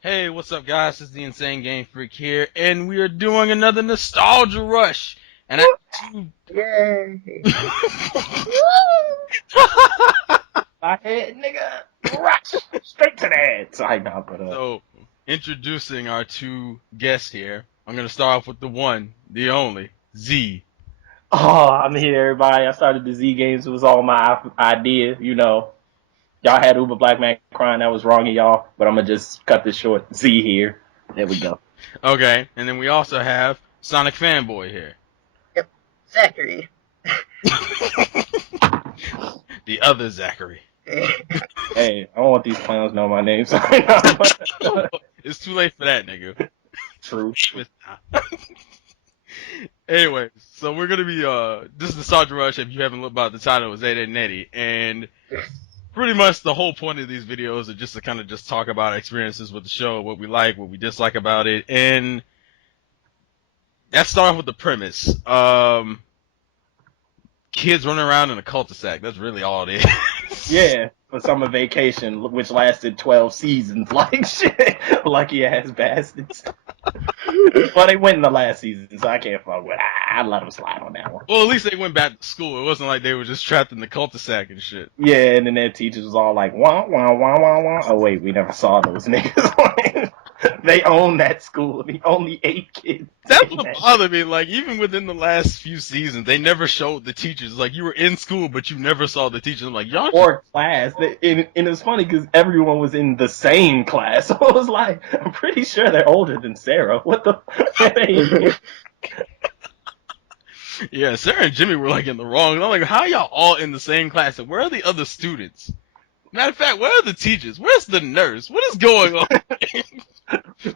Hey, what's up, guys? It's the Insane Game Freak here, and we are doing another nostalgia rush. And I Yay! My head, nigga. Rush straight to the head. Sorry, no, but so introducing our two guests here. I'm gonna start off with the one, the only Z. I'm here, everybody. I started the Z games. It was all my idea. You know, y'all had Uber Black Man crying. That was wrong of y'all. But I'm gonna just cut this short. Z here. There we go. Okay, and then we also have Sonic Fanboy here. Yep, Zachary. The other Zachary. Hey, I don't want these clowns to know my name. Sorry, no. It's too late for that, nigga. True. Anyway, so we're gonna be this is Nostalgia Rush. If you haven't looked by the title, is Eddy and Eddy, and pretty much the whole point of these videos are just to kind of just talk about our experiences with the show, what we like, what we dislike about it, and let's start off with the premise. Kids running around in a cul-de-sac. That's really all it is. Yeah, for summer vacation, which lasted 12 seasons. Like, shit. Lucky ass bastards. Well, they went in the last season, so I can't fuck with it. I let them slide on that one. Well, at least they went back to school. It wasn't like they were just trapped in the cul-de-sac and shit. Yeah, and then their teachers was all like, wah, wah, wah, wah, wah. Oh, wait, we never saw those niggas. They own that school. The only 8 kids. That's what bothered me. Like, even within the last few seasons, they never showed the teachers. Like, you were in school, but you never saw the teachers. I'm like, y'all. Or class. And it's funny because everyone was in the same class. So it was like, I'm pretty sure they're older than Sarah. What the? Yeah, Sarah and Jimmy were like in the wrong. I'm like, how y'all all in the same class? And where are the other students? Matter of fact, where are the teachers? Where's the nurse? What is going on?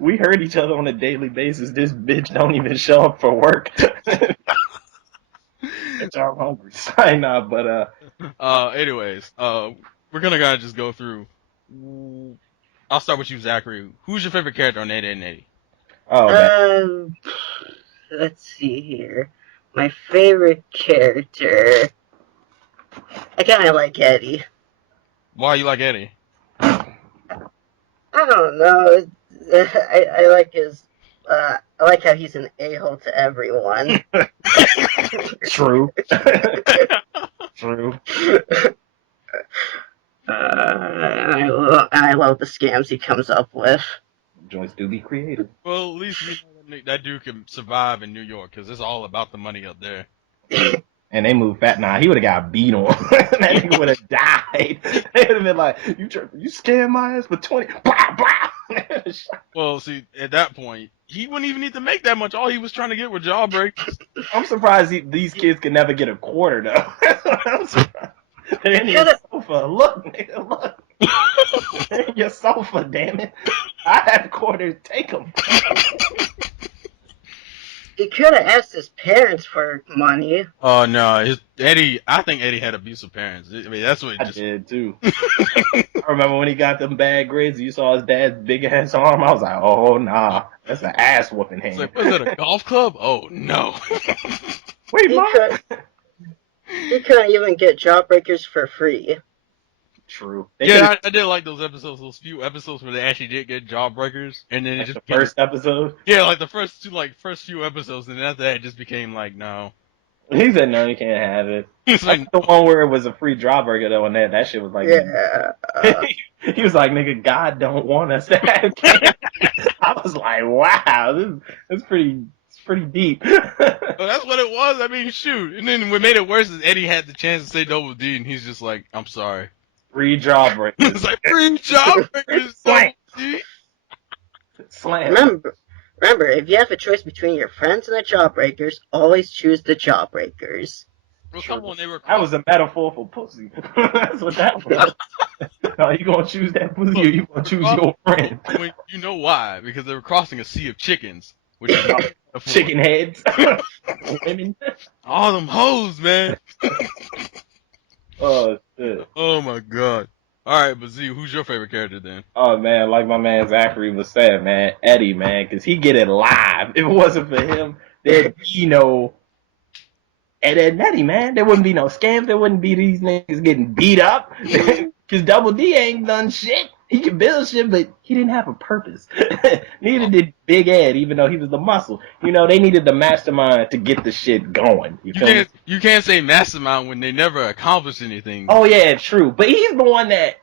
We heard each other on a daily basis. This bitch don't even show up for work. Bitch, I'm hungry. Sorry, nah, but anyways, we're gonna gotta just go through. I'll start with you, Zachary. Who's your favorite character on Eddy and Eddy? Oh, man. Let's see here. My favorite character. I kind of like Eddy. Why you like Eddy? I don't know. I like his. I like how he's an a-hole to everyone. True. True. I love the scams he comes up with. Joints do be creative. Well, at least you know that dude can survive in New York because it's all about the money up there. And they moved fat. Nah, he would have got beat on. That nigga would have died. They would have been like, you scam my ass for 20. Blah, blah. Well, see, at that point, he wouldn't even need to make that much. All he was trying to get were jawbreakers. I'm surprised these kids could never get a quarter, though. I'm surprised. They're in your sofa. Look, nigga, look. They're in your sofa, damn it. I have quarters. Take them. He could have asked his parents for money. Oh no, Eddy. I think Eddy had abusive parents. I mean, that's what. I did too. I remember when he got them bad grades. You saw his dad's big ass arm. I was like, oh nah, that's an ass whooping hand. It's like, was it a golf club? Oh no. Wait, Mom. He couldn't even get jawbreakers for free. True. Yeah, I did like those episodes. Those few episodes where they actually did get jawbreakers, and then it just the first episode. Yeah, like the first few episodes, and then after that, it just became like no. He said no, you can't have it. It's like the one where it was a free jawbreaker though, and that shit was like, yeah. He was like, nigga, God don't want us to have cancer. I was like, wow, this is pretty deep. Well, that's what it was. I mean, shoot. And then what made it worse is Eddy had the chance to say Double D, and he's just like, I'm sorry. Free jawbreakers. It's like, free jawbreakers, Double D. Slam. Remember, if you have a choice between your friends and the jawbreakers, always choose the jawbreakers. Well, come on, that was a metaphor for pussy. That's what that was. Are you gonna choose that pussy or you gonna choose your friend? Well, you know why? Because they were crossing a sea of chickens. Which is chicken heads. Women. All them hoes, man. Oh, shit. Oh, my God. All right, but Z, who's your favorite character then? Oh, man, like my man Zachary was saying, man, Eddy, man, because he get it live. If it wasn't for him, there'd be no Ed and Eddy, man. There wouldn't be no scams. There wouldn't be these niggas getting beat up. Because Double D ain't done shit. he could build shit, but he didn't have a purpose. Neither did Big Ed, even though he was the muscle. You know, they needed the mastermind to get the shit going. You can't say mastermind when they never accomplished anything. Oh yeah, true. But he's the one that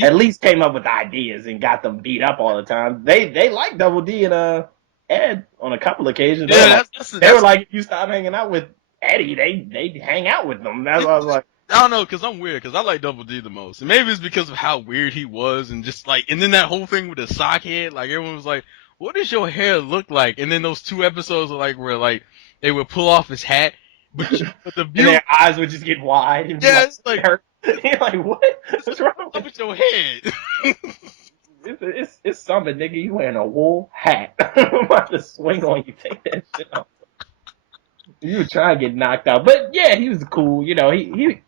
at least came up with ideas and got them beat up all the time. They like Double D and Ed on a couple occasions. Yeah, they were like, if you stop hanging out with Eddie, they hang out with them. That's why I was like, I don't know, because I'm weird, because I like Double D the most. And maybe it's because of how weird he was, and just like, and then that whole thing with the sock head, like, everyone was like, what does your hair look like? And then those 2 episodes are like, where like, they would pull off his hat, but the view. And their eyes would just get wide. And yeah, it's like, hurt. You're like, what? What's wrong with your head? It's something, nigga. You wearing a wool hat. I'm about to swing on you. Take that shit off. You were trying to get knocked out. But yeah, he was cool. You know, he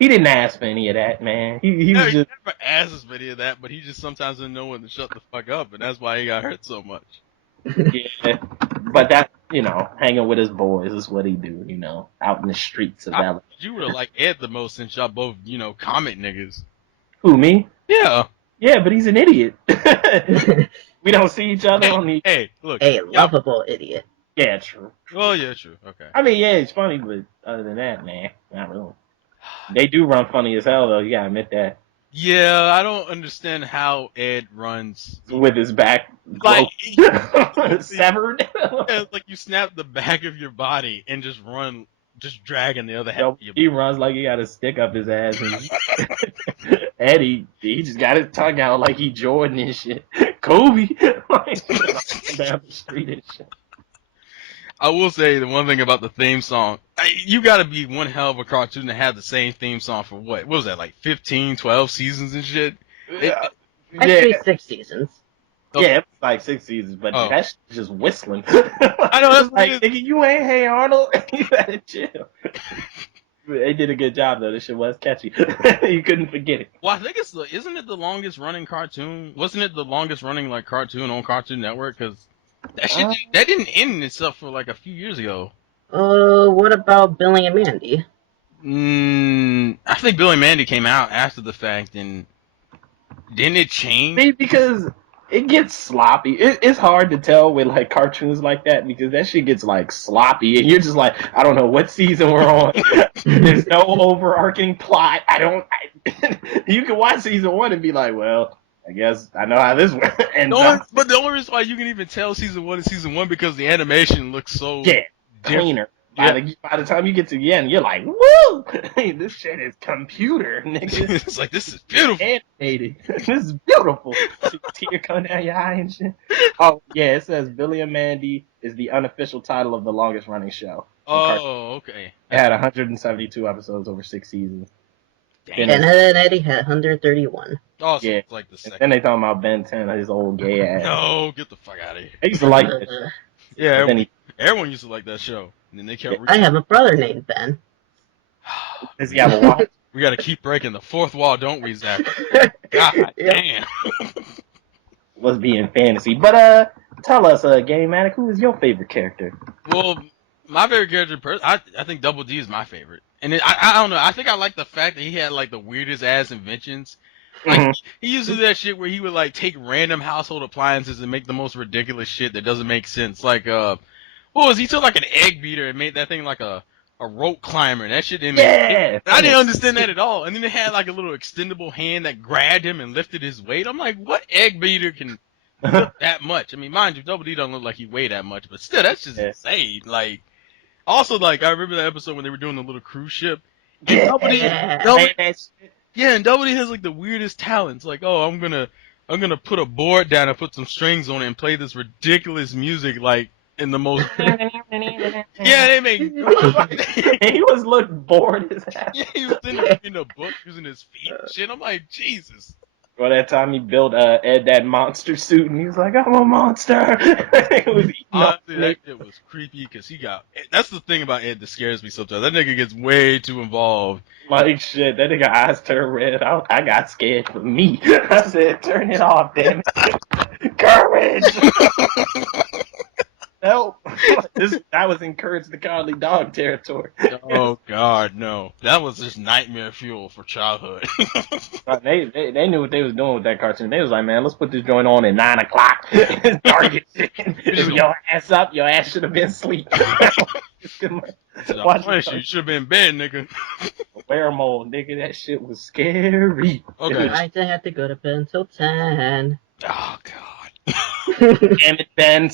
didn't ask for any of that, man. He was just. He never asks for any of that, but he just sometimes didn't know when to shut the fuck up, and that's why he got hurt so much. Yeah. But that, you know, hanging with his boys is what he do, you know, out in the streets of LA. You would have liked Ed the most since y'all both, you know, comic niggas. Who, me? Yeah. Yeah, but he's an idiot. We don't see each other on the. Hey, look. A lovable idiot. Yeah, true. Well, yeah, true. Okay. I mean, yeah, it's funny, but other than that, man, not really. They do run funny as hell, though. You gotta admit that. Yeah, I don't understand how Ed runs with his back like severed. Yeah, it's like you snap the back of your body and just run, just dragging the other half. Of your body. He runs like he got a stick up his ass. And Eddie, he just got his tongue out like he Jordan and shit. Kobe, like, down the street and shit. I will say the one thing about the theme song, you gotta be one hell of a cartoon to have the same theme song for what was that, like 15, 12 seasons and shit? Actually, 6 seasons. Yeah, it was like 6 seasons, but that's just whistling. I know, that's like, nigga, you ain't Hey Arnold. You gotta chill. They did a good job, though. This shit was catchy. You couldn't forget it. Well, I think isn't it the longest running cartoon? Wasn't it the longest running, like, cartoon on Cartoon Network? Because that shit, that didn't end itself for like a few years ago. What about Billy and Mandy? I think Billy and Mandy came out after the fact, and didn't it change? Maybe because it gets sloppy. It's hard to tell with like cartoons like that because that shit gets like sloppy, and you're just like, I don't know what season we're on. There's no overarching plot. You can watch season 1 and be like, well, I guess I know how this went. But the only reason why you can even tell season 1 is season 1 because the animation looks so cleaner. By the time you get to the end, you're like, woo! This shit is computer, nigga. It's like, this is beautiful. Animated. This is beautiful. See the tear come down your eye and shit. Oh, yeah, it says Billy and Mandy is the unofficial title of the longest running show. Oh, okay. It had 172 episodes over 6 seasons. And Ed and Eddy had 131. Oh, so it's like the second. Then they talking about Ben 10, his old gay ass. No, get the fuck out of here. I used to like that show. Yeah, everyone used to like that show. And then they kept I have a brother named Ben. Does he have a watch? We gotta keep breaking the fourth wall, don't we, Zach? God damn. Was being fantasy. But, tell us, Game Manic, who is your favorite character? Well, my favorite character, I think Double D is my favorite. And I don't know, I think I like the fact that he had, like, the weirdest ass inventions. Like, he used to do that shit where he would, like, take random household appliances and make the most ridiculous shit that doesn't make sense. Like, what was he? Took, like, an egg beater and made that thing like a rope climber, and that shit didn't make sense. I didn't understand that at all. And then it had, like, a little extendable hand that grabbed him and lifted his weight. I'm like, what egg beater can lift that much? I mean, mind you, Double D don't look like he weighed that much, but still, that's just insane. Like, also, like, I remember that episode when they were doing the little cruise ship. And Double D has, like, the weirdest talents. Like, oh, I'm gonna put a board down and put some strings on it and play this ridiculous music, like, in the most. They make. He was looking bored as hell. Yeah, he was in the book using his feet and shit. I'm like, Jesus. Well, that time he built Ed that monster suit, and he was like, I'm a monster. It was creepy because he got. That's the thing about Ed that scares me sometimes. That nigga gets way too involved. Like shit, that nigga eyes turned red. I got scared for me. I said, turn it off, damn it. Courage! Help! I was encouraged to cowardly dog territory. Oh God, no! That was just nightmare fuel for childhood. They knew what they was doing with that cartoon. They was like, man, let's put this joint on at 9 o'clock. It's dark as shit. If your ass up, your ass should have been asleep. You should have been in bed, nigga. Where-mo, nigga, that shit was scary. Okay. I didn't have to go to bed until 10. Oh God. Damn it, Ben.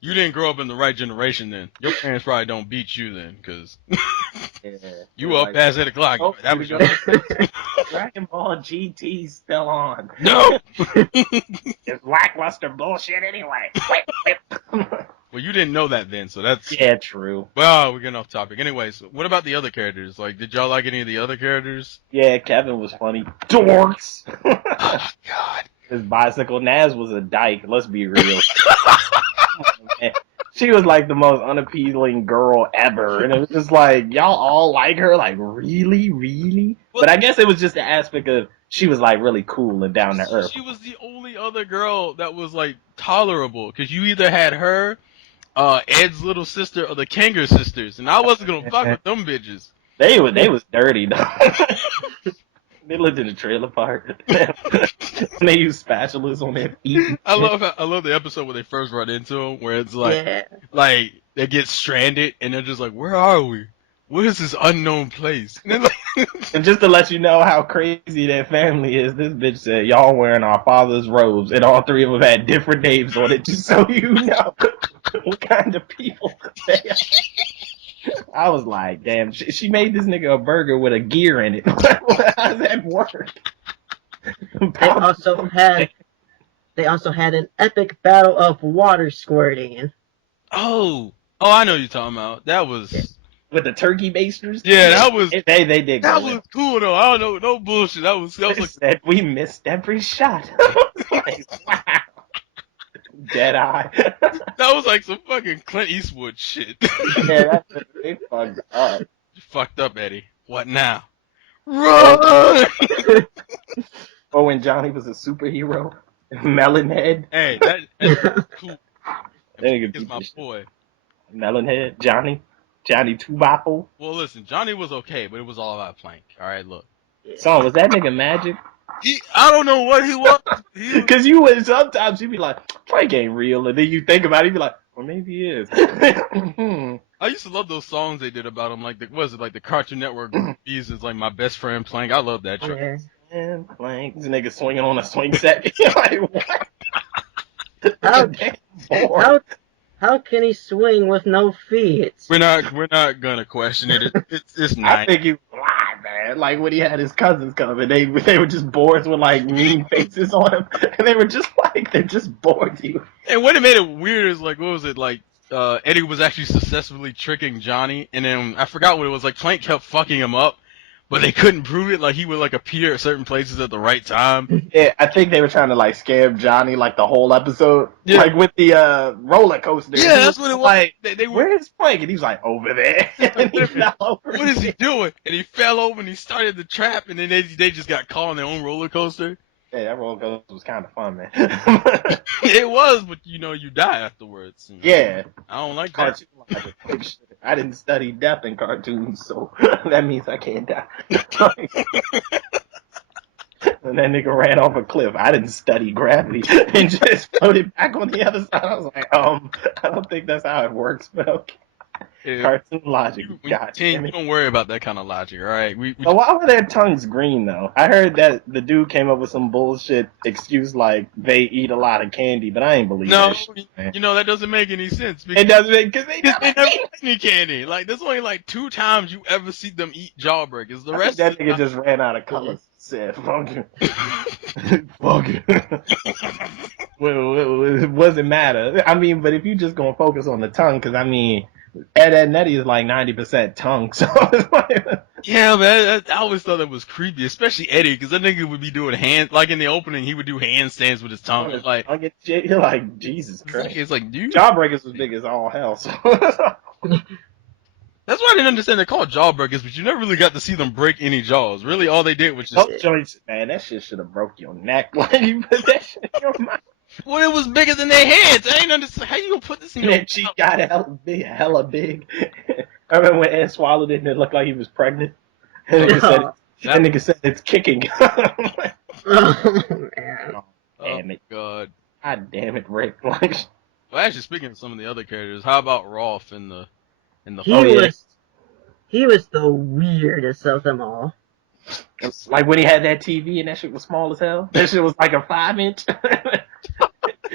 You didn't grow up in the right generation then. Your parents probably don't beat you then, cause you up past 8 o'clock. Oh, that was your Dragon Ball GT still on. No. It's lackluster bullshit anyway. Well, you didn't know that then, so that's yeah, true. Well, we're getting off topic. Anyways, what about the other characters? Like, did y'all like any of the other characters? Yeah, Kevin was funny. Dorks. Oh God. His bicycle. Naz was a dyke. Let's be real. She was like the most unappealing girl ever, and it was just like y'all all like her. Like really, really. But I guess it was just the aspect of she was like really cool and down to earth. She was the only other girl that was like tolerable because you either had her, Ed's little sister, or the Kanger sisters, and I wasn't gonna fuck with them bitches. They was dirty though. They lived in a trailer park. They used spatulas on their feet. I love the episode where they first run into him, where it's like they get stranded and they're just like, where are we? What is this unknown place? And, and just to let you know how crazy that family is, this bitch said, y'all wearing our father's robes, and all three of them had different names on it, just so you know what kind of people they are. I was like, damn, she made this nigga a burger with a gear in it. How does that work? They also had an epic battle of water squirting. Oh, I know what you're talking about. That was with the turkey basters. Yeah, that was they did. That was cool though. I don't know, no bullshit. That was like said we missed every shot. Like, wow. Dead eye. That was like some fucking Clint Eastwood shit. Yeah, they fucked up. You fucked up, Eddie. What now? Run! Or when Johnny was a superhero, Melonhead. Hey, that's cool. That's my boy. Melonhead, Johnny 2x4. Well, listen, Johnny was okay, but it was all about Plank. All right, look. So was that nigga magic? I don't know what he was. Because you would sometimes you'd be like, Frank ain't real, and then you think about it, you'd be like, well, maybe he is. I used to love those songs they did about him, like the Cartoon Network movies is like My Best Friend Plank. I love that track. And Plank, this nigga swinging on a swing set. Like, what? How can he swing with no feet? We're not gonna question it. It's nice. I think he was lying, man. Like when he had his cousins come and they were just boards with like mean faces on them, and they were just like they're just bored you. And what it made it weird is like what was it like? Eddie was actually successfully tricking Johnny, and then I forgot what it was. Like Plank kept fucking him up, but they couldn't prove it. Like he would like appear at certain places at the right time. Yeah, I think they were trying to like scam Johnny like the whole episode, like with the roller coaster. Yeah, that's what it was. Like, they were, where's Plank? And he was like over there. And he fell over. What is he doing? And he fell over and he started the trap, and then they just got caught on their own roller coaster. Yeah, that roller coaster was kind of fun, man. It was, but you die afterwards. Yeah, I don't like that. I didn't study death in cartoons, so that means I can't die. And that nigga ran off a cliff. I didn't study gravity and just floated back on the other side. I was like, I don't think that's how it works, but okay. Yeah. Cartoon logic. Don't worry about that kind of logic, all right? So why were their tongues green, though? I heard that the dude came up with some bullshit excuse like they eat a lot of candy, but I ain't believe that shit, man. That doesn't make any sense. It doesn't make because they never eat any candy. Like, there's only like 2 times you ever see them eat jawbreakers. The rest that nigga just ran out of colors. Said, fuck it. Fuck it. Well, it wasn't matter. I mean, but if you just gonna focus on the tongue, because I mean, Ed and Eddy is like 90% tongue, so it's like... Yeah, man, I always thought that was creepy, especially Eddy, because that nigga would be doing like in the opening, he would do handstands with his tongue. You're like, Jesus Christ. It's like, dude. Jawbreakers was big as all hell, so... That's why I didn't understand they're called jawbreakers, but you never really got to see them break any jaws. Really, all they did was just... Those joints, man, that shit should have broke your neck. Like, you put that shit in your mouth. Well, it was bigger than their heads. I ain't understand how you gonna put this in And your then she got hella big. I remember when Ed swallowed it and it looked like he was pregnant. And nigga said it's kicking. Oh man. Damn it. God. God damn it, Rick. Like, Well, actually, speaking of some of the other characters, how about Rolf in the He was the weirdest of them all. like when he had that TV and that shit was small as hell. That shit was like a 5-inch.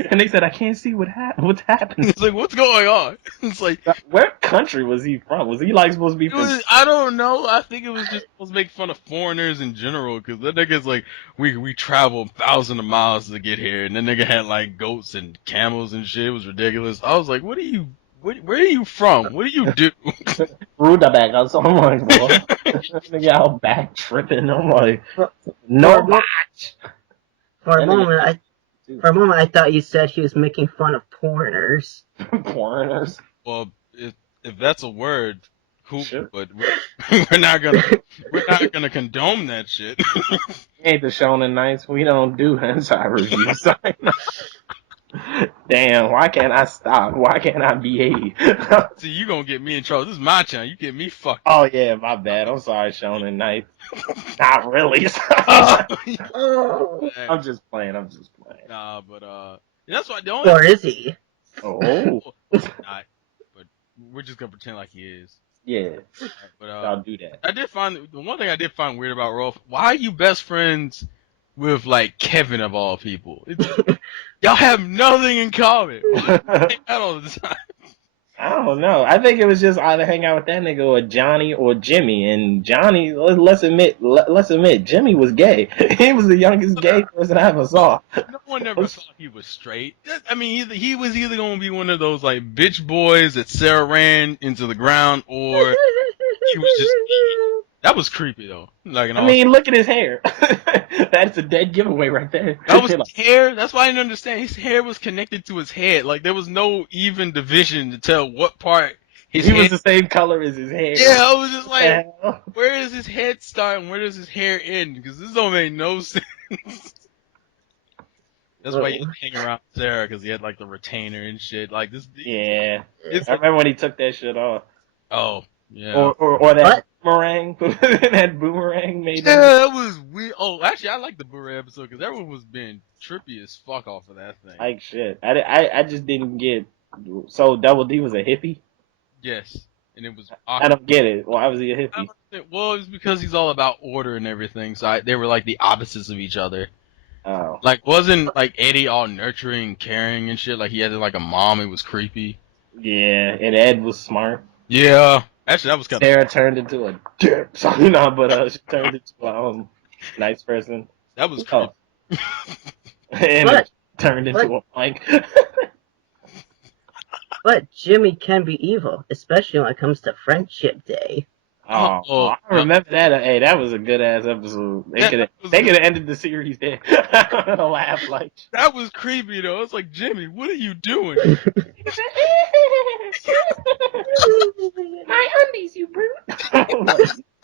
And they said, I can't see what's happening. It's like, what's going on? It's like, where country was he from? Was he like supposed to be from? I don't know. I think it was just supposed to make fun of foreigners in general, because that nigga's like, we traveled thousands of miles to get here, and that nigga had like goats and camels and shit. It was ridiculous. I was like, where are you from? What do you do? Rudabag. I was like, what? Nigga out back tripping. I'm like, no match. For a moment, I thought you said he was making fun of foreigners. Foreigners. Well, if that's a word, cool. Sure. But we're not gonna condone that shit. Ain't the Shonen Knights. We don't do hentai reviews. Damn, why can't I stop? Why can't I behave? See, you gonna get me in trouble. This is my channel. You get me fucked. Oh yeah, my bad. I'm sorry, Shonen Knight. Not really. Oh. I'm just playing. Nah, but that's why the only. Or is he? Oh. He's not, but we're just gonna pretend like he is. Yeah. But I'll do that. I did find the one thing I did find weird about Rolf. Why are you best friends with like Kevin of all people? Y'all have nothing in common. Hang out all the time. I don't know. I think it was just either hang out with that nigga or Johnny or Jimmy. And Johnny, let's admit, Jimmy was gay. He was the youngest gay person I ever saw. No one ever thought he was straight. I mean, he was either going to be one of those like bitch boys that Sarah ran into the ground, or he was just. That was creepy though. Like, I mean, look at his hair. That's a dead giveaway right there. That was his hair. That's why I didn't understand. His hair was connected to his head. Like there was no even division to tell what part his head was the same color as his hair. Yeah, I was just like, where does his head start and where does his hair end? Because this don't make no sense. That's why he hang around Sarah, because he had like the retainer and shit. Like this. Yeah. I remember when he took that shit off. Oh. Yeah. Or that boomerang. That boomerang made Yeah, that was weird. Oh, actually, I like the boomerang episode because everyone was being trippy as fuck off of that thing. Like shit. I just didn't get. So Double D was a hippie? Yes. And it was awkward. I don't get it. Why was he a hippie? Well, it was because he's all about order and everything. So they were like the opposites of each other. Oh. Like, wasn't like Eddy all nurturing, caring and shit? Like he had like a mom. It was creepy. Yeah, and Ed was smart. Yeah. Actually, that was kind of. Sarah turned into a dick. So, she turned into a nice person. That was creepy. And it turned into a plank. But Jimmy can be evil, especially when it comes to Friendship Day. Oh, I remember that. Hey, that was a good ass episode. They could have ended the series there. Laugh like that was creepy though. It's like, Jimmy, what are you doing? My undies, you brute.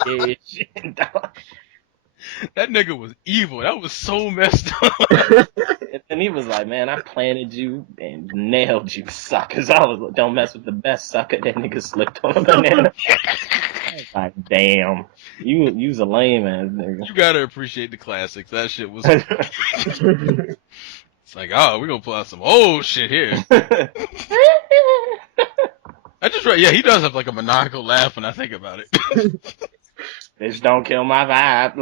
Yeah, shit, dog. That nigga was evil. That was so messed up. And he was like, man, I planted you and nailed you, suckers. I was like, don't mess with the best sucker. That nigga slipped on a banana. Like, damn. You's a lame ass nigga. You gotta appreciate the classics. That shit was. It's like, oh, we're gonna pull out some old shit here. Yeah, he does have like a maniacal laugh when I think about it. Bitch, don't kill my vibe.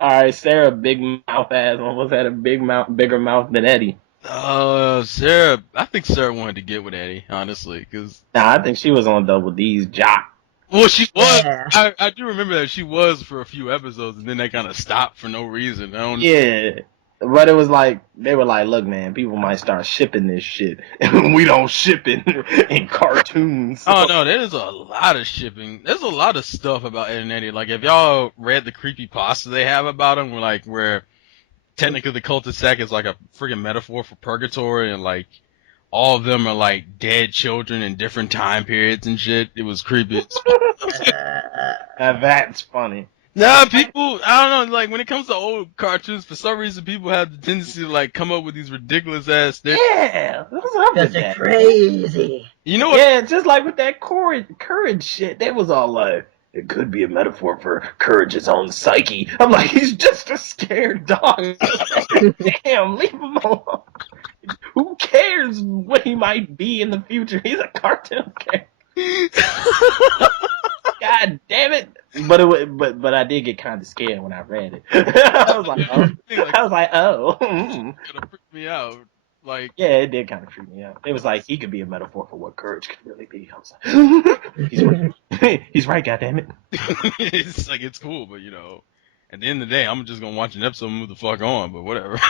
Alright, Sarah, big mouth ass, almost had a bigger mouth than Eddy. Sarah, I think Sarah wanted to get with Eddy, honestly, cause. Nah, I think she was on Double D's jock. Well, she was. Yeah. I do remember that she was for a few episodes, and then they kind of stopped for no reason. Yeah. But it was like, they were like, look, man, people might start shipping this shit. And we don't ship it in cartoons. So. Oh, no, there's a lot of shipping. There's a lot of stuff about Ed and Eddy. Like, if y'all read the creepypasta they have about them, where technically the cul-de-sac is like a freaking metaphor for purgatory, and like, all of them are like dead children in different time periods and shit. It was creepy. That's funny. Nah, people, I don't know, like, when it comes to old cartoons, for some reason, people have the tendency to, like, come up with these ridiculous ass things. Yeah, what's up with That's that? crazy. You know what? Yeah, just like with that courage shit, they was all like, it could be a metaphor for courage's own psyche. I'm like, he's just a scared dog. Damn, leave him alone. Who cares what he might be in the future? He's a cartoon character. God damn it! But I did get kind of scared when I read it. I was like, oh, Gonna freak me out. Like, yeah, it did kind of freak me out. It was like he could be a metaphor for what courage could really be. I was like, he's right. He's right. God damn it! it's like, it's cool, but, you know, at the end of the day, I'm just gonna watch an episode and move the fuck on, but whatever.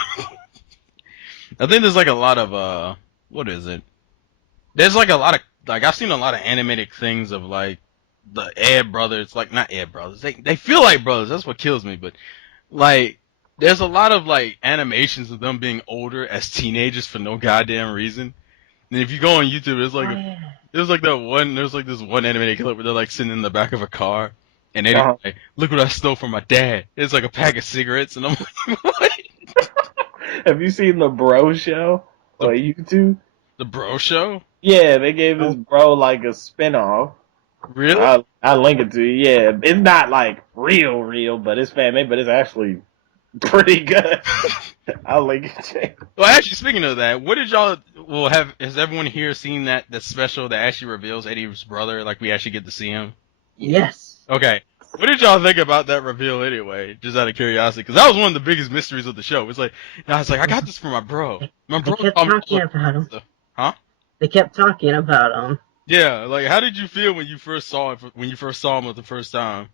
I think there's, like, a lot of, what is it? There's, like, a lot of, like, I've seen a lot of animated things of, like, the Ed brothers, like, not Ed brothers, they feel like brothers, that's what kills me, but, like, there's a lot of, like, animations of them being older as teenagers for no goddamn reason. And if you go on YouTube, there's like this one animated clip where they're, like, sitting in the back of a car, and Eddie's like, look what I stole from my dad. It's like a pack of cigarettes, and I'm like, what? Have you seen the Bro Show on YouTube? The Bro Show? Yeah, they gave his bro like a spinoff. Really? I'll link it to you. Yeah, it's not like real, but it's fan made, but it's actually pretty good. I'll link it to you. Well, actually, speaking of that, what did y'all? Well, has everyone here seen that special that actually reveals Eddie's brother? Like, we actually get to see him. Yes. Okay. What did y'all think about that reveal anyway? Just out of curiosity, because that was one of the biggest mysteries of the show. It's like, I was like, I got this from my bro. My bro. They kept talking about him. Huh? They kept talking about him. Yeah. Like, how did you feel when you first saw it? When you first saw him the first time?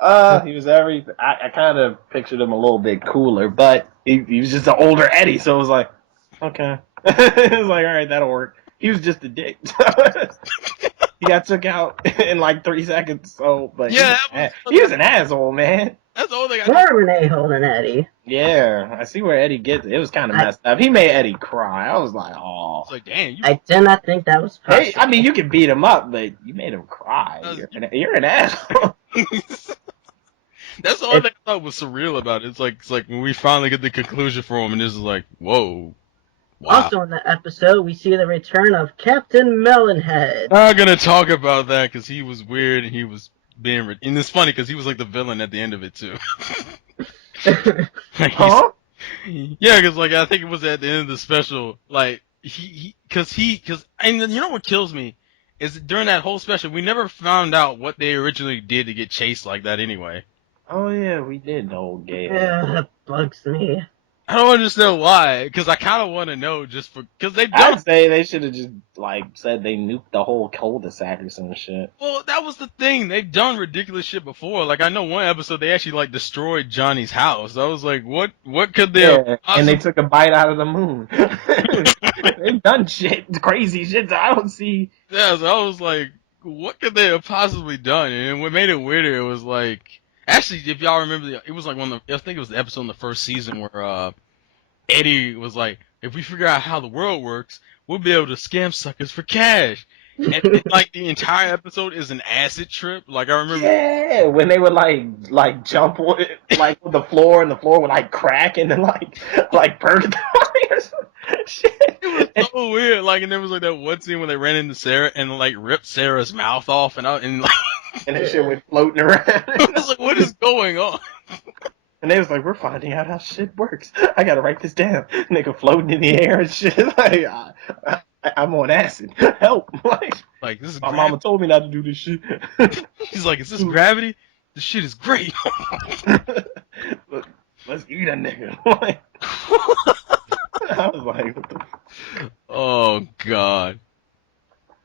He was everything. I kind of pictured him a little bit cooler, but he was just an older Eddie, so it was like, okay. It was like, all right, that'll work. He was just a dick. He got took out in like 3 seconds, so, but yeah, he was an asshole, man. That's the only thing More of an a-hole than Eddie. Yeah, I see where Eddie gets it. It was kind of messed up. He made Eddie cry. I was like, oh. Like, damn. I did not think that was possible. Hey, I mean, you can beat him up, but you made him cry. You're an asshole. That's the only thing I thought was surreal about it. It's like when we finally get the conclusion for him, and this is like, whoa. Wow. Also in the episode, we see the return of Captain Melonhead. I'm not gonna talk about that because he was weird and he was being, and it's funny because he was like the villain at the end of it too. Like, huh? Yeah, because like I think it was at the end of the special, like because and you know what kills me is that during that whole special we never found out what they originally did to get chased like that anyway. Oh yeah, we did the whole game. Yeah, that bugs me. I don't understand why, because I kind of want to know just because they've done. I'd say they should have just like said they nuked the whole cul-de-sac or some shit. Well, that was the thing. They've done ridiculous shit before. Like I know one episode they actually like destroyed Johnny's house. I was like, what could they? Yeah, and they took a bite out of the moon. They've done shit, crazy shit. That I don't see. Yeah, so I was like, what could they have possibly done? And what made it weirder, it was like. Actually, if y'all remember, it was like I think it was the episode in the first season where Eddie was like, if we figure out how the world works, we'll be able to scam suckers for cash. And like the entire episode is an acid trip. Like I remember. Yeah, when they would like jump on like on the floor and the floor would like crack and then like purgatory or some shit. It was so weird. Like, and there was like that one scene where they ran into Sarah and like ripped Sarah's mouth off and like. And that shit went floating around. I was like, what is going on? And they was like, we're finding out how shit works. I gotta write this down. Nigga floating in the air and shit. Like, I'm on acid. Help. Like this is my mama told me not to do this shit. He's like, is this gravity? This shit is great. Let's eat a nigga. I was like, what the Oh, God.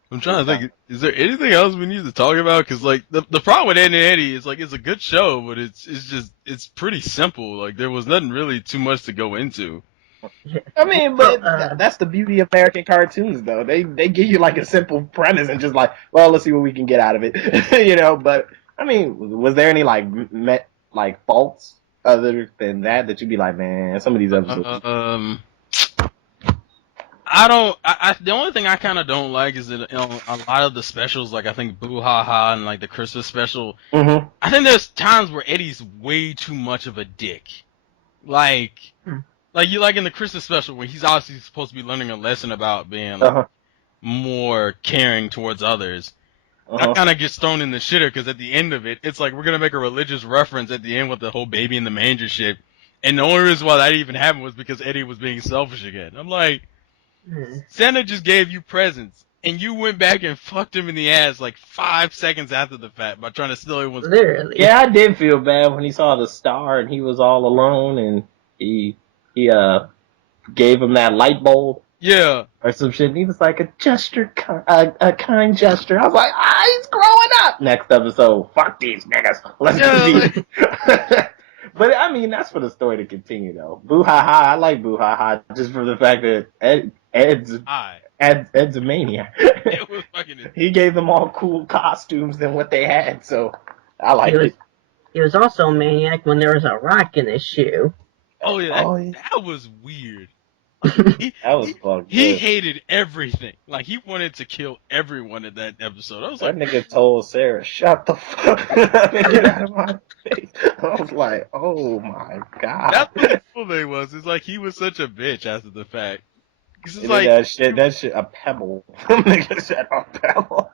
I'm trying to think, is there anything else we need to talk about? Because, like, the problem with Ed and Eddy is, like, it's a good show, but it's pretty simple. Like, there was nothing really too much to go into. I mean, but that's the beauty of American cartoons, though. They give you, like, a simple premise and just, like, well, let's see what we can get out of it. You know, but, I mean, was there any, like faults other than that you'd be like, man, some of these episodes... I don't. The only thing I kind of don't like is that a lot of the specials, like I think Boo Ha Ha and like the Christmas special. Mm-hmm. I think there's times where Eddie's way too much of a dick. Like you like in the Christmas special where he's obviously supposed to be learning a lesson about being like, more caring towards others. That kind of gets thrown in the shitter because at the end of it, it's like we're gonna make a religious reference at the end with the whole baby in the manger shit, and the only reason why that even happened was because Eddie was being selfish again. I'm like, Santa just gave you presents, and you went back and fucked him in the ass like 5 seconds after the fact by trying to steal everyone's. Literally. Yeah, I did feel bad when he saw the star and he was all alone, and he gave him that light bulb. Yeah. Or some shit. And he was like, a gesture, a kind gesture. I was like, he's growing up. Next episode, fuck these niggas. Let's do these. But I mean, that's for the story to continue, though. Boo Ha Ha, I like Boo Ha Ha just for the fact that Ed's a maniac. It was fucking. He gave them all cool costumes than what they had, so I like it. He was also a maniac when there was a rock in his shoe. Oh yeah, that was weird. That was fucked. He hated everything. Like he wanted to kill everyone in that episode. I was that like, nigga told Sarah, "Shut the fuck up and get out of my face." I was like, "Oh my god." That's what the cool thing was. It's like he was such a bitch after the fact. It's like that shit, a pebble. Nigga said a pebble.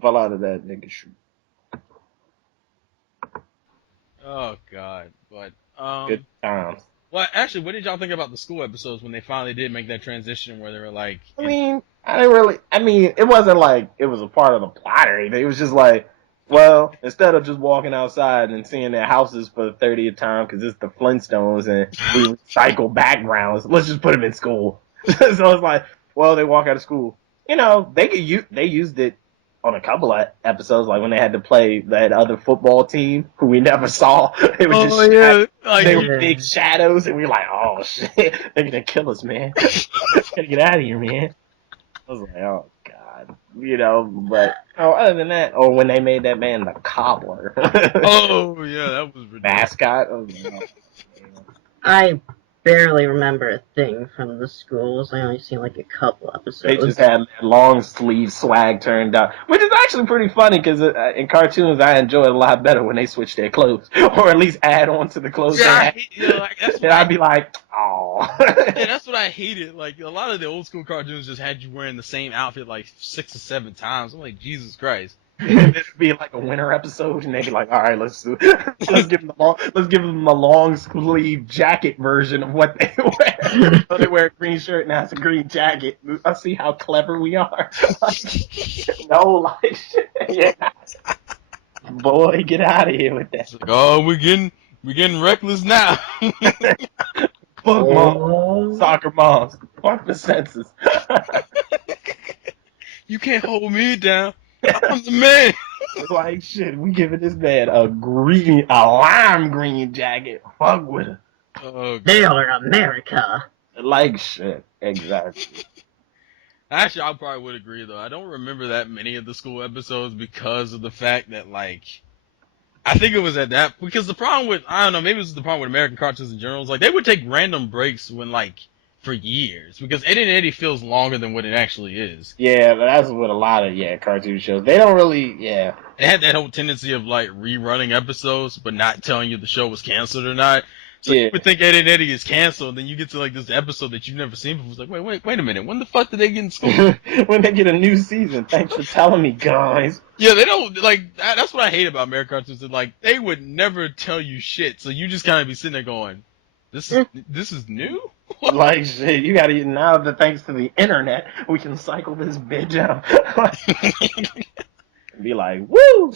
Fell out of that nigga shoe. Oh god, but good times. Well, actually, what did y'all think about the school episodes when they finally did make that transition where they were like... I mean, it wasn't like it was a part of the plot or anything. It was just like, well, instead of just walking outside and seeing their houses for the 30th time because it's the Flintstones and we recycle backgrounds, let's just put them in school. So it's like, well, they walk out of school. You know, they used it on a couple of episodes, like when they had to play that other football team who we never saw. They were they were big shadows, and we were like, oh shit, they're gonna kill us, man. Gotta get out of here, man. I was like, oh god, you know. But other than that, or when they made that man the cobbler. Oh yeah, that was ridiculous. Mascot. Oh, no. I barely remember a thing from the schools. I only seen like a couple episodes. They just had long sleeve swag turned out, which is actually pretty funny because in cartoons I enjoy it a lot better when they switch their clothes, or at least add on to the clothes they had. And I'd be like, oh. Yeah, that's what I hated. Like a lot of the old school cartoons just had you wearing the same outfit like 6 or 7 times. I'm like, Jesus Christ. It'd be like a winter episode, and they'd be like, "All right, let's give them a long sleeve jacket version of what they wear." So they wear a green shirt, now it's a green jacket. I see how clever we are. Yeah. Boy, get out of here with that. Like, oh, we're getting reckless now. Fuck moms, soccer moms, fuck the senses. You can't hold me down. I'm the man. Like shit, we giving this man a lime green jacket. Fuck with it. Oh, they are America. Like shit, exactly. Actually, I probably would agree though. I don't remember that many of the school episodes because of the fact that like, I think it was at that because the problem with I don't know maybe it was the problem with American cartoons in general is like they would take random breaks when like. For years, because Eddy and Eddy feels longer than what it actually is. Yeah, but that's what a lot of cartoon shows. They don't really It had that whole tendency of like rerunning episodes, but not telling you the show was canceled or not. So you would think Eddy and Eddy is canceled, and then you get to like this episode that you've never seen before. It's like, wait a minute, when the fuck did they get in school? When they get a new season? Thanks for telling me, guys. Yeah, they don't like. That's what I hate about American cartoons. Like they would never tell you shit, so you just kind of be sitting there going, "This is new." Like shit, you gotta now that thanks to the internet, we can cycle this bitch out. Be like, woo!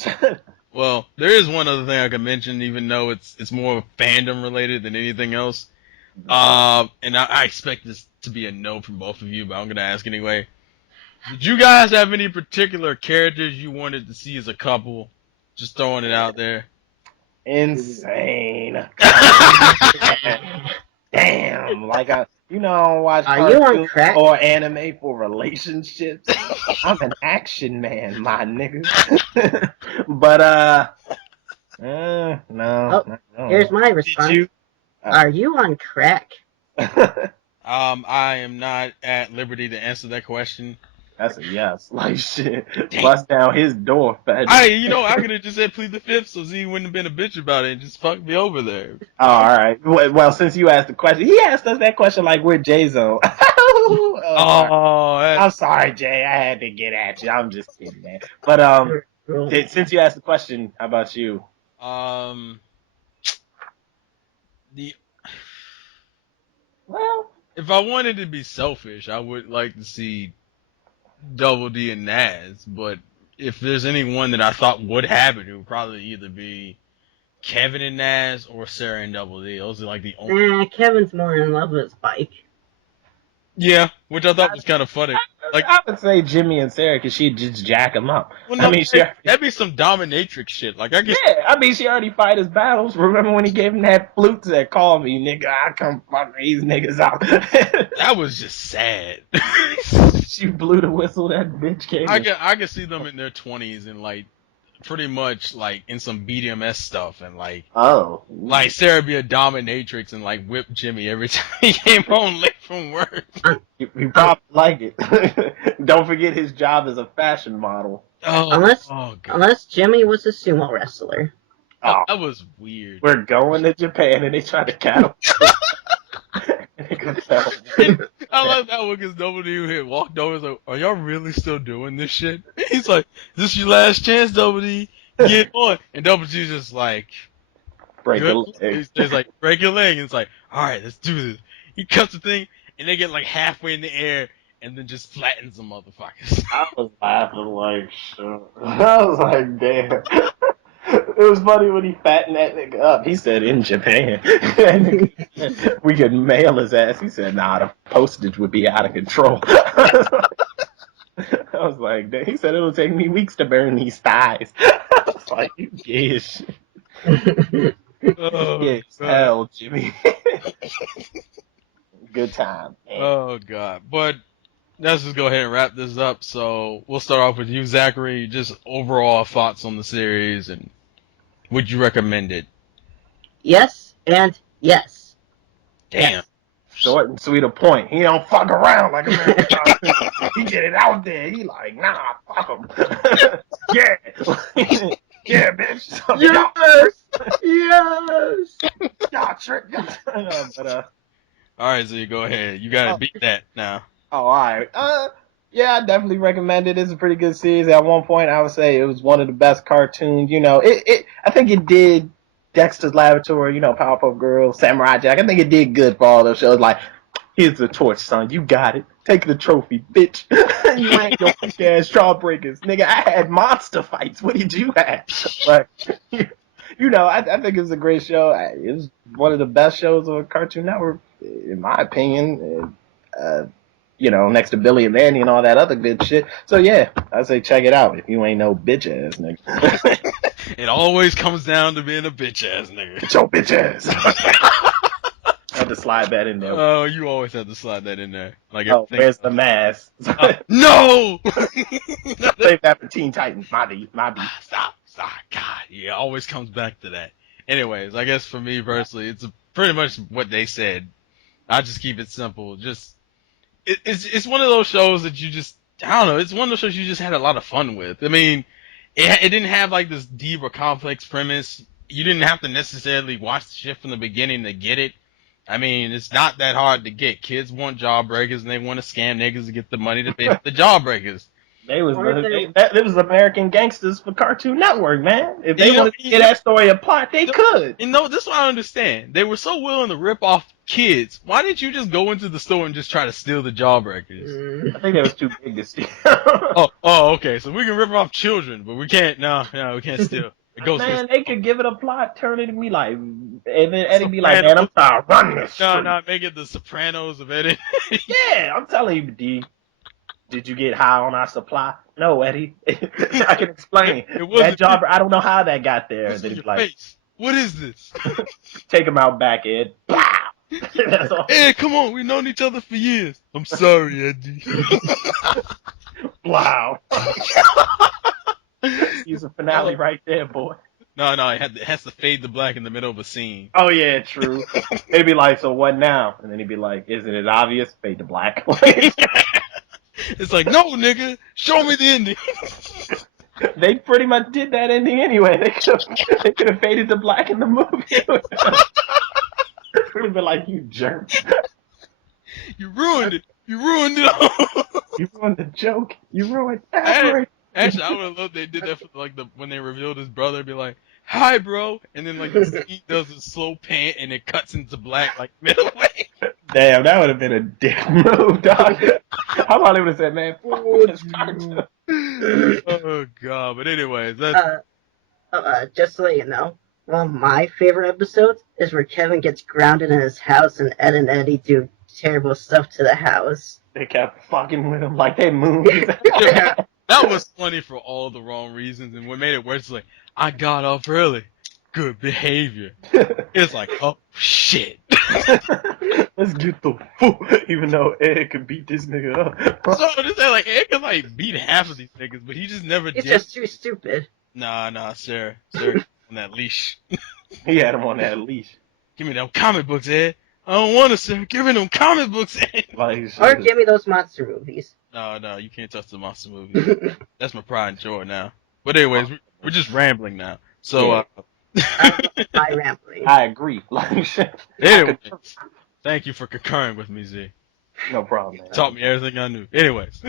Well, there is one other thing I can mention, even though it's more fandom related than anything else. And I expect this to be a no from both of you, but I'm gonna ask anyway. Did you guys have any particular characters you wanted to see as a couple? Just throwing it out there. Insane. Damn, like I watch Are you on crack? Or anime for relationships. I'm an action man, my nigga. But no. Here's my response. Are you on crack? I I am not at liberty to answer that question. That's a yes. Like shit. Damn. Bust down his door, fat. I could have just said plead the fifth so Z wouldn't have been a bitch about it and just fuck me over there. Oh, all right. Well, since you asked the question, he asked us that question like we're J-Zone. I'm sorry, Jay. I had to get at you. I'm just kidding, man. But since you asked the question, how about you? If I wanted to be selfish, I would like to see Double D and Naz, but if there's anyone that I thought would happen, it would probably either be Kevin and Naz or Sarah and Double D. Those are like the only. Kevin's more in love with Spike. Yeah, which I thought was kind of funny. Like I would say Jimmy and Sarah because she'd just jack him up. Well, no, that'd be some dominatrix shit. Like I guess. Yeah, I mean she already fight his battles. Remember when he gave him that flute that call me, nigga? I come fuck these niggas out. That was just sad. She blew the whistle. That bitch came. I can see them in their 20s and like pretty much like in some BDMS stuff and like like Sarah be a dominatrix and like whip Jimmy every time he came home late from work. He probably like it. Don't forget his job as a fashion model. Unless Jimmy was a sumo wrestler. Oh, that was weird. We're going to Japan and they tried to cattle. I love that one because nobody had walked over and was like, are y'all really still doing this shit? He's like, this is your last chance, Double D. Get on. And Double D's just like, break a leg. He's like, break your leg. And it's like, alright, let's do this. He cuts the thing and they get like halfway in the air and then just flattens the motherfuckers. I was laughing like shit. I was like, damn. It was funny when he fattened that nigga up. He said, in Japan. We could mail his ass. He said, nah, the postage would be out of control. I was like, he said, it'll take me weeks to burn these thighs. I was like, you gay shit. Yes, hell, Jimmy. Good time, man. Oh, God. But let's just go ahead and wrap this up. So we'll start off with you, Zachary. Just overall thoughts on the series and would you recommend it? Yes and yes. Damn. Yes. Short and sweet a point. He don't fuck around like American. He get it out there. He like, nah, fuck him. Yeah. Yeah, bitch. Yes. Y'all trick. Alright, so you go ahead. You gotta beat that now. Oh, alright. Yeah, I definitely recommend it. It's a pretty good series. At one point, I would say it was one of the best cartoons. You know, I think it did Dexter's Laboratory, you know, Powerpuff Girls, Samurai Jack. I think it did good for all those shows. Like, here's the torch, son. You got it. Take the trophy, bitch. You ain't no ass jawbreakers. Nigga, I had monster fights. What did you have? Like, you know, I think it's a great show. It was one of the best shows on Cartoon Network, in my opinion. You know, next to Billy and Mandy and all that other good shit. So yeah, I say check it out if you ain't no bitch ass nigga. It always comes down to being a bitch ass nigga. Get your bitch ass. I had to slide that in there. Oh, you always have to slide that in there. Like, where's the mask? No! Save that for Teen Titans. My B. Stop. God, yeah, it always comes back to that. Anyways, I guess for me personally, it's pretty much what they said. I just keep it simple. Just it's one of those shows that you just, I don't know, it's one of those shows you just had a lot of fun with. I mean, it didn't have like this deep or complex premise. You didn't have to necessarily watch the shit from the beginning to get it. I mean, it's not that hard to get. Kids want jawbreakers and they want to scam niggas to get the money to pay for the jawbreakers. They was American gangsters for Cartoon Network, man. If they wanted to get that story a plot, they could. You know, this is what I understand. They were so willing to rip off kids. Why didn't you just go into the store and just try to steal the jawbreakers? I think that was too big to steal. oh, okay. So we can rip off children, but we can't. No, we can't steal. Man, they could give it a plot, turn it and be like, and then Eddie be like, man, I'm trying to run this. No, make it the Sopranos of Eddie. Yeah, I'm telling you, D. Did you get high on our supply? No, Eddie. I can explain. That job, I don't know how that got there. Then he's like, face. What is this? Take him out back, Ed. That's all. Ed, come on. We've known each other for years. I'm sorry, Eddie. Wow. He's a finale right there, boy. No, it has to fade to black in the middle of a scene. Oh yeah, true. They'd be like, so what now? And then he'd be like, isn't it obvious? Fade to black. It's like, no, nigga, show me the ending. They pretty much did that ending anyway. They could have faded to black in the movie. It would have been like, you jerk. You ruined it. You ruined it all. You ruined the joke. You ruined Hey, everything. Actually, I would have loved they did that for like when they revealed his brother, be like, "Hi, bro," and then like the scene does a slow pan and it cuts into black like midway. Damn, that would have been a dick move, dog. How about they would have said, man, fuck this cartoon. Oh god, but anyways, that's Just to let you know, one of my favorite episodes is where Kevin gets grounded in his house and Ed and Eddy do terrible stuff to the house. They kept fucking with him like they moved. that was funny for all the wrong reasons, and what made it worse is like, I got up early, good behavior. It's like, oh shit. Let's get the even though Ed could beat this nigga up. So I'm saying, like, Ed could like beat half of these niggas, but he just never He's did. just too stupid. Nah, Sarah on that leash. He had him on that leash. Give me them comic books, Ed. I don't want to, Sarah. Give me them comic books, Ed. Like, Or give me those monster movies. No, you can't touch the monster movie. That's my pride and joy now. But anyways, we're just rambling now. So, I rambling. I agree. Like, shit. Anyway, thank you for concurring with me, Z. No problem, man. Taught me everything I knew. Anyways.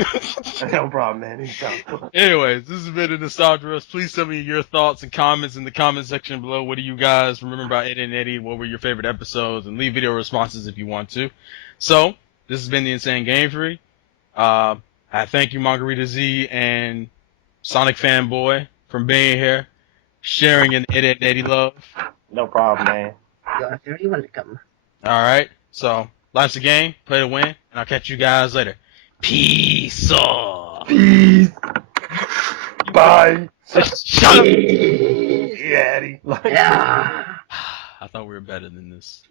No problem, man. Anytime. Anyways, this has been a Nostalgia Rush. Please tell me your thoughts and comments in the comment section below. What do you guys remember about Ed and Eddy? What were your favorite episodes? And leave video responses if you want to. So, this has been the Insane Game Free. I thank you, Margarita Z and Sonic Fanboy, for being here, sharing an Ed and Eddy love. No problem, man. Yo, if you really want to come. Alright, so, life's a game, play to win, and I'll catch you guys later. Peace off. Peace. Bye. Shut up. Yeah, Eddie. Yeah. I thought we were better than this.